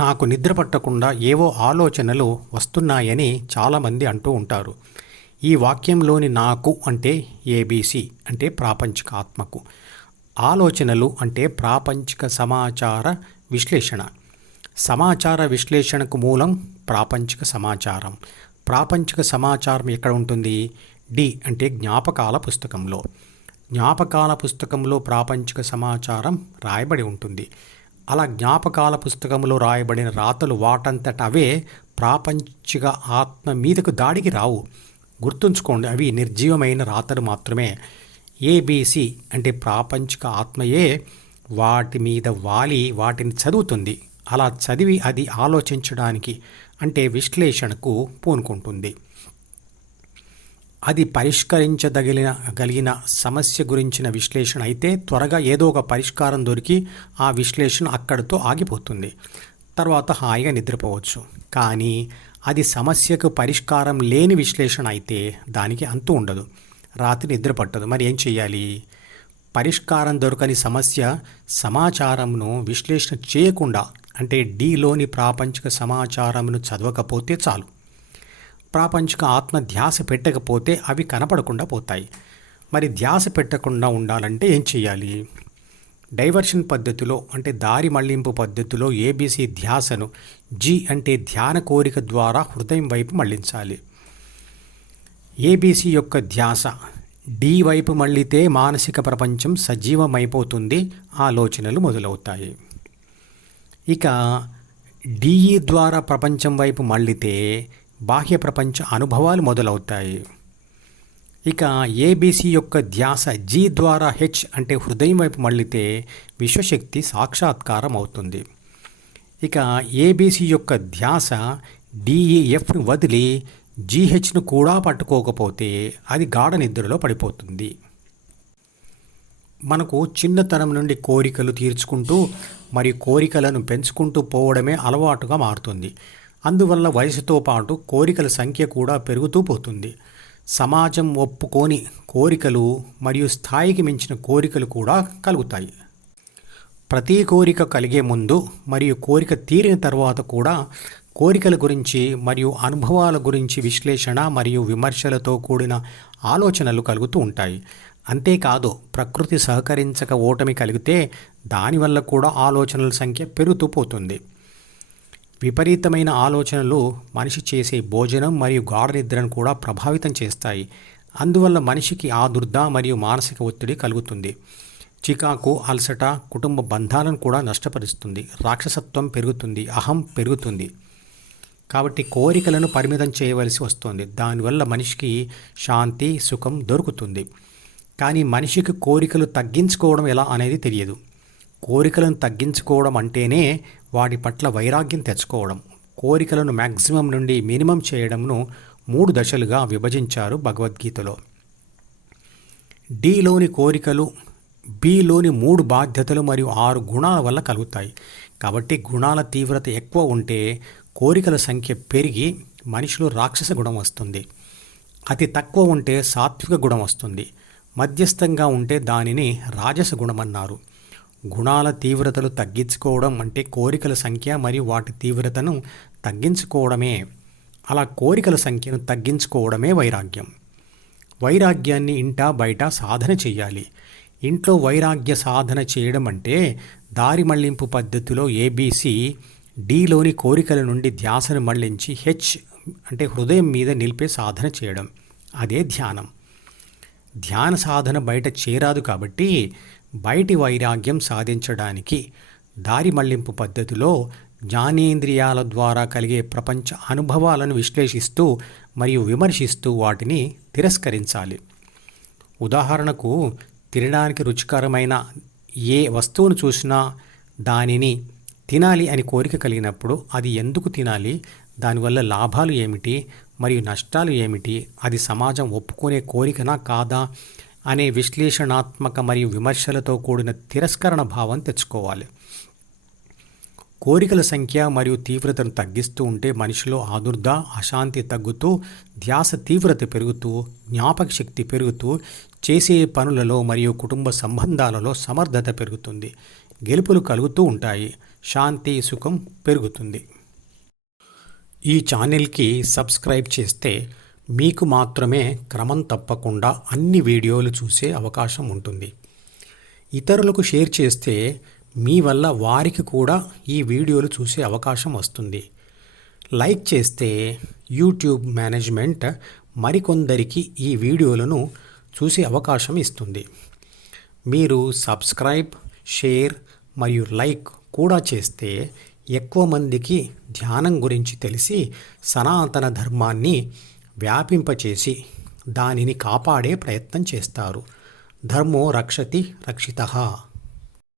నాకు నిద్ర పట్టకుండా ఏవో ఆలోచనలు వస్తున్నాయని చాలామంది అంటూ ఉంటారు. ఈ వాక్యంలోని నాకు అంటే ఏబీసీ అంటే ప్రాపంచిక ఆత్మకు, ఆలోచనలు అంటే ప్రాపంచిక సమాచార విశ్లేషణ. సమాచార విశ్లేషణకు మూలం ప్రాపంచిక సమాచారం. ప్రాపంచిక సమాచారం ఎక్కడ ఉంటుంది? డి అంటే జ్ఞాపకాల పుస్తకంలో. జ్ఞాపకాల పుస్తకంలో ప్రాపంచిక సమాచారం రాయబడి ఉంటుంది. అలా జ్ఞాపకాల పుస్తకంలో రాయబడిన రాతలు వాటంతట అవే ప్రాపంచిక ఆత్మ మీదకు దాడికి రావు. గుర్తుంచుకోండి, అవి నిర్జీవమైన రాతలు మాత్రమే. ఏబీసీ అంటే ప్రాపంచిక ఆత్మయే వాటి మీద వాలి వాటిని చదువుతుంది. అలా చదివి అది ఆలోచించడానికి అంటే విశ్లేషణకు పూనుకుంటుంది. అది పరిష్కరించగలిగిన సమస్య గురించిన విశ్లేషణ అయితే త్వరగా ఏదో ఒక పరిష్కారం దొరికి ఆ విశ్లేషణ అక్కడితో ఆగిపోతుంది. తర్వాత హాయిగా నిద్రపోవచ్చు. కానీ అది సమస్యకు పరిష్కారం లేని విశ్లేషణ అయితే దానికి అంతు ఉండదు. రాత్రి నిద్ర పట్టదు. మరి ఏం చేయాలి? పరిష్కారం దొరకని సమస్య సమాచారంను విశ్లేషణ చేయకుండా అంటే డీలోని ప్రాపంచిక సమాచారంను చదవకపోతే చాలు. ప్రాపంచిక ఆత్మ ధ్యాస పెట్టకపోతే అవి కనపడకుండా పోతాయి. మరి ధ్యాస పెట్టకుండా ఉండాలంటే ఏం చేయాలి? డైవర్షన్ పద్ధతిలో అంటే దారి మళ్లింపు పద్ధతిలో ఏబీసీ ధ్యాసను జి అంటే ధ్యాన కోరిక ద్వారా హృదయం వైపు మళ్లించాలి. ఏబీసీ యొక్క ధ్యాస డి వైపు మళ్ళితే మానసిక ప్రపంచం సజీవమైపోతుంది, ఆలోచనలు మొదలవుతాయి. ఇక డిఈ ద్వారా ప్రపంచం వైపు మళ్ళితే బాహ్య ప్రపంచ అనుభవాలు మొదలవుతాయి. ఇక ఏబీసీ యొక్క ధ్యాస జీ ద్వారా హెచ్ అంటే హృదయం వైపు మళ్ళితే విశ్వశక్తి సాక్షాత్కారం అవుతుంది. ఇక ఏబీసీ యొక్క ధ్యాస డిఈఎఫ్ను వదిలి జీహెచ్ను కూడా పట్టుకోకపోతే అది గాఢ నిద్రలో పడిపోతుంది. మనకు చిన్నతనం నుండి కోరికలు తీర్చుకుంటూ మరియు కోరికలను పెంచుకుంటూ పోవడమే అలవాటుగా మారుతుంది. అందువల్ల వయసుతో పాటు కోరికల సంఖ్య కూడా పెరుగుతూ పోతుంది. సమాజం ఒప్పుకోని కోరికలు మరియు స్థాయికి మించిన కోరికలు కూడా కలుగుతాయి. ప్రతి కోరిక కలిగే ముందు మరియు కోరిక తీరిన తర్వాత కూడా కోరికల గురించి మరియు అనుభవాల గురించి విశ్లేషణ మరియు విమర్శలతో కూడిన ఆలోచనలు కలుగుతూ ఉంటాయి. అంతేకాదు, ప్రకృతి సహకరించక ఓటమి కలిగితే దానివల్ల కూడా ఆలోచనల సంఖ్య పెరుగుతూ పోతుంది. విపరీతమైన ఆలోచనలు మనిషి చేసే భోజనం మరియు గాఢ నిద్రను కూడా ప్రభావితం చేస్తాయి. అందువల్ల మనిషికి ఆదుర్ద మరియు మానసిక ఒత్తిడి కలుగుతుంది. చికాకు, అలసట కుటుంబ బంధాలను కూడా నష్టపరుస్తుంది. రాక్షసత్వం పెరుగుతుంది, అహం పెరుగుతుంది. కాబట్టి కోరికలను పరిమితం చేయవలసి వస్తుంది. దానివల్ల మనిషికి శాంతి, సుఖం దొరుకుతుంది. కానీ మనిషికి కోరికలు తగ్గించుకోవడం ఎలా అనేది తెలియదు. కోరికలను తగ్గించుకోవడం అంటేనే వాటి పట్ల వైరాగ్యం తెచ్చుకోవడం. కోరికలను మ్యాక్సిమం నుండి మినిమం చేయడంను 3 దశలుగా విభజించారు భగవద్గీతలో. డిలోని కోరికలు బిలోని 3 బాధ్యతలు మరియు 6 గుణాల వల్ల కలుగుతాయి. కాబట్టి గుణాల తీవ్రత ఎక్కువ ఉంటే కోరికల సంఖ్య పెరిగి మనిషిలో రాక్షస గుణం వస్తుంది. అతి తక్కువ ఉంటే సాత్విక గుణం వస్తుంది. మధ్యస్థంగా ఉంటే దానిని రాజస గుణం అన్నారు. గుణాల తీవ్రతలు తగ్గించుకోవడం అంటే కోరికల సంఖ్య మరియు వాటి తీవ్రతను తగ్గించుకోవడమే. అలా కోరికల సంఖ్యను తగ్గించుకోవడమే వైరాగ్యం. వైరాగ్యాన్ని ఇంటా బయట సాధన చేయాలి. ఇంట్లో వైరాగ్య సాధన చేయడం అంటే దారి మళ్లింపు పద్ధతిలో ఏబీసీ డిలోని కోరికల నుండి ధ్యాసను మళ్లించి హెచ్ అంటే హృదయం మీద నిలిపే సాధన చేయడం. అదే ధ్యానం. ధ్యాన సాధన బయట చేరాదు కాబట్టి బయటి వైరాగ్యం సాధించడానికి దారి మళ్లింపు పద్ధతిలో జ్ఞానేంద్రియాల ద్వారా కలిగే ప్రపంచ అనుభవాలను విశ్లేషిస్తూ మరియు విమర్శిస్తూ వాటిని తిరస్కరించాలి. ఉదాహరణకు, తినడానికి రుచికరమైన ఏ వస్తువును చూసినా దానిని తినాలి అని కోరిక కలిగినప్పుడు అది ఎందుకు తినాలి, దానివల్ల లాభాలు ఏమిటి మరియు నష్టాలు ఏమిటి, అది సమాజం ఒప్పుకునే కోరికనా కాదా అనే విశ్లేషణాత్మక మరియు విమర్శలతో కూడిన తిరస్కరణ భావం తెచ్చుకోవాలి. కోరికల సంఖ్య మరియు తీవ్రతను తగ్గిస్తూ ఉంటే మనిషిలో ఆదుర్ద, అశాంతి తగ్గుతూ, ధ్యాస తీవ్రత పెరుగుతూ, జ్ఞాపక శక్తి పెరుగుతూ, చేసే పనులలో మరియు కుటుంబ సంబంధాలలో సమర్థత పెరుగుతుంది. గెలుపులు కలుగుతూ ఉంటాయి. శాంతి సుఖం పెరుగుతుంది. ఈ ఛానల్కి సబ్స్క్రైబ్ చేస్తే మీకు మాత్రమే క్రమం తప్పకుండా అన్ని వీడియోలు చూసే అవకాశం ఉంటుంది. ఇతరులకు షేర్ చేస్తే మీ వల్ల వారికి కూడా ఈ వీడియోలు చూసే అవకాశం వస్తుంది. లైక్ చేస్తే యూట్యూబ్ మేనేజ్మెంట్ మరికొందరికి ఈ వీడియోలను చూసే అవకాశం ఇస్తుంది. మీరు సబ్స్క్రైబ్, షేర్ మరియు లైక్ కూడా చేస్తే ఎక్కువ మందికి ధ్యానం గురించి తెలిసి సనాతన ధర్మాన్ని వ్యాపింపచేసి దానిని కాపాడే ప్రయత్నం చేస్తారు. ధర్మో రక్షతి రక్షితః.